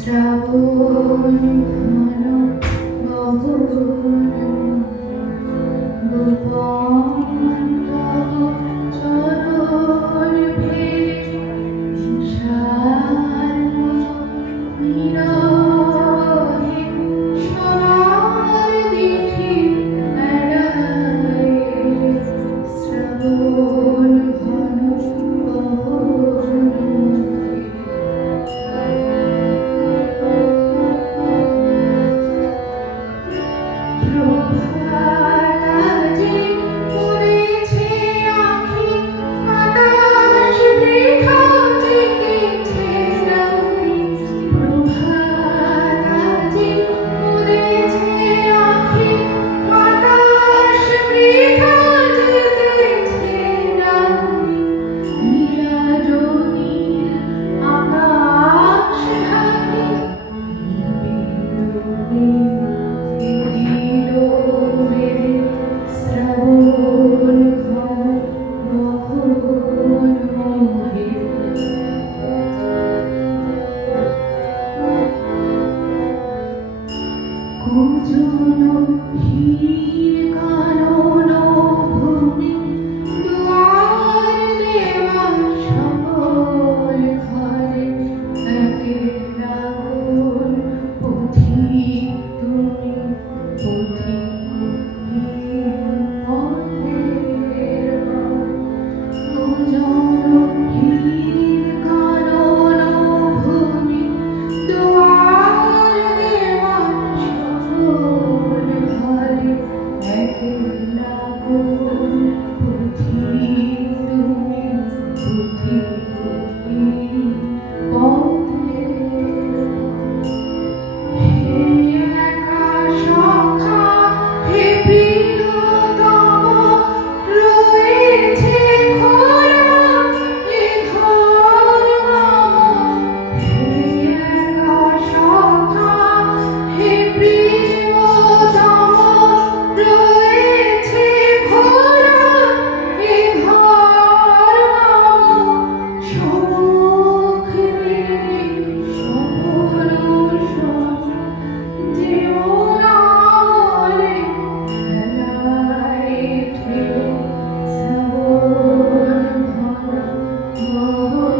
শ্রাবণ ঘন গগন গোপন তব চরণ ফেলে সার নিরহে সবার দেখি এড়ায় শ্রাবণ ঘন গগন প্রভাতাজে পড়েছে আঁখি বাতাস বৃথা জেগেছে রাত্রি প্রভাতাজে পড়েছে আঁখি বাতাস বৃথা জেগেছে রাত্রি নীলারঙিন আকাশ ঢাকে শ্রাবণ ঘন গগন মোহে কুজন হীর কানন ভূমি দুয়ার দেওয়া সকল ঘরে একলা কোন পথিক তুমি পথিক কুজন হীর কানন ভূমি দুয়ার দেওয়া সকল ঘরে একলা কোন পথিক তুমি পথিক হে একা সখা হে প্রিয়তম রয়েছে খোলা এ ঘর মম হে একা সখা হে প্রিয়তম রয়েছে খোলা এ ঘর মম সমুখ নেই সপন যেও না বলে খেলায় ঠেলে শ্রাবণ ঘন গগন